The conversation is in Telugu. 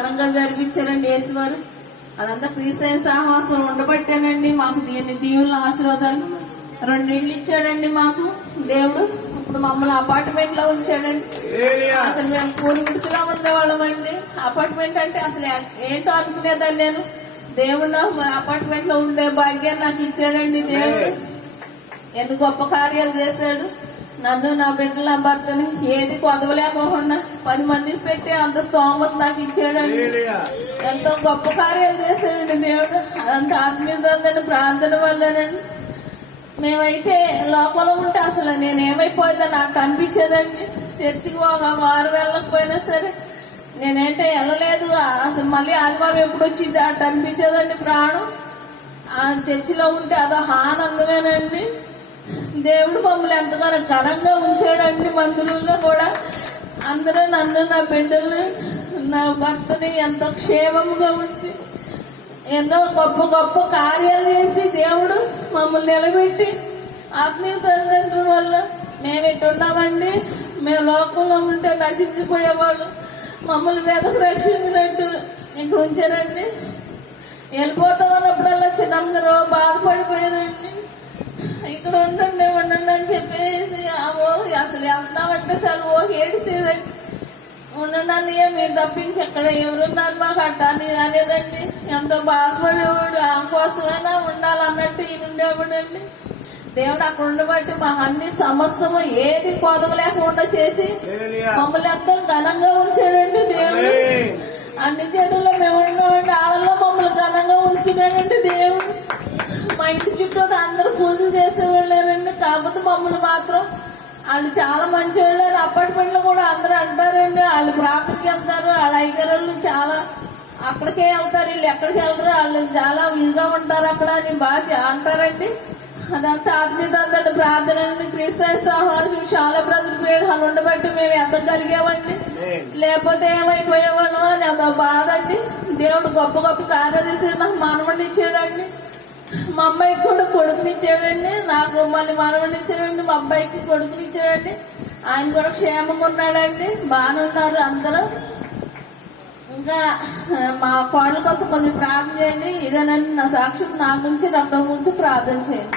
ఘనంగా జరిపించారండి యేసువారు. అదంతా క్రీస్తైన సహవాసం ఉండబట్టేనండి మాకు దీన్ని దీవుల ఆశీర్వాదాలు రెండు ఇళ్ళు ఇచ్చాడండి మాకు దేవుడు. ఇప్పుడు మమ్మల్ని అపార్ట్మెంట్లో ఉంచాడండి అసలు మేము పూరి గుడిసెలో ఉండేవాళ్ళమండి అపార్ట్మెంట్ అంటే అసలు ఏంటో అనుకునేదాన్ని నేను. దేవుడు మరి అపార్ట్మెంట్లో ఉండే భాగ్యాన్ని నాకు ఇచ్చాడండి దేవుడు. ఎన్ని గొప్ప కార్యాలు చేశాడు. నన్ను నా బిడ్డలు నా భర్తని ఏది కొదవలేకోకుండా పది మందికి పెట్టి అంత స్తోమత నాకు ఇచ్చాడండి. ఎంతో గొప్ప కార్యాలు చేశాడండి దేవుడు. అదంతా ఆత్మీయత ప్రార్థన వల్లనండి. మేమైతే లోపల ఉంటే అసలు నేను ఏమైపోయిందో నాకు అనిపించేదండి. చర్చికి ఒక వారం వెళ్ళకపోయినా సరే నేనేంటే వెళ్ళలేదు. అసలు మళ్ళీ ఆదివారం ఎప్పుడు వచ్చింది అటు అనిపించేదండి ప్రాణం. ఆ చర్చిలో ఉంటే అదో ఆనందమేనండి. దేవుడు మమ్మల్ని ఎంతగానో ఘనంగా ఉంచాడండి మందులలో కూడా. అందరూ నన్ను నా బిడ్డల్ని నా భర్తని ఎంతో క్షేమముగా ఉంచి ఎన్నో గొప్ప గొప్ప కార్యాలు చేసి దేవుడు మమ్మల్ని నిలబెట్టి ఆత్మీయ తల్లిదండ్రుల వల్ల మేము ఎటు మేము లోకంలో ఉంటే నశించిపోయేవాళ్ళు. మమ్మల్ని వెదకు రక్షించినట్టు ఇక్కడ ఉంచారండి. వెళ్ళిపోతాం అన్నప్పుడల్లా చిన్నమ్మగారు బాధపడిపోయేదండి. ఇక్కడ ఉండండి ఉండండి అని చెప్పేసి ఓ అసలు వెళ్తున్నామంటే చాలా ఓ ఏడిసేదండి ఉండడాన్ని మీరు తప్ప ఇంకెక్కడ ఎవరున్నారు మాకు అట్ట అని అనేదండి. ఎంతో బాధపడేవాడు ఆ కోసమైనా ఉండాలన్నట్టు ఈయన ఉండేవాడండి దేవుడు అక్కడ ఉండబట్టి మాకు అన్ని సమస్తము ఏది కొదవ లేకుండా చేసి మమ్మల్ని ఎంతో ఘనంగా ఉంచాడండి దేవుడు. అన్ని చెడుల్లో మేము ఉన్నామండి వాళ్ళలో మమ్మల్ని కాకపోతే మమ్మల్ని మాత్రం. వాళ్ళు చాలా మంచి వాళ్ళు అపార్ట్మెంట్లో కూడా అందరూ అంటారండి. వాళ్ళు ప్రార్థనకి వెళ్తారు. వాళ్ళ అయ్యగారు చాలా అక్కడికే వెళ్తారు. వీళ్ళు ఎక్కడికి వెళ్తారు వాళ్ళు చాలా ఇదిగా ఉంటారు అక్కడ అని బాగా అంటారండి. అదంతా ఆత్మీయత అంతటి ప్రార్థన అండి. క్రిస్టల్ సహవాసం చాలా ప్రజలు ప్రేరు వాళ్ళు ఉండబట్టి మేము ఎంత కలిగామండి లేకపోతే ఏమైపోయేవాళ్ళం అని అదో బాధ అండి. దేవుడు గొప్ప గొప్ప కార్యదర్శి నాకు మనవడిని ఇచ్చాడండి. మా అమ్మాయికి కూడా కొడుకునిచ్చాడండి. నాకు మళ్ళీ మనవడినిచ్చాడండి మా అబ్బాయికి కొడుకునిచ్చాడండి. ఆయన కూడా క్షేమంగా ఉన్నాడండి. బాగానే ఉన్నారు అందరూ. ఇంకా మా కోడల కోసం కొంచెం ప్రార్థన చేయండి. ఇదేనండి నా సాక్షులు. నా గురించి రెండో గురించి ప్రార్థన చేయండి.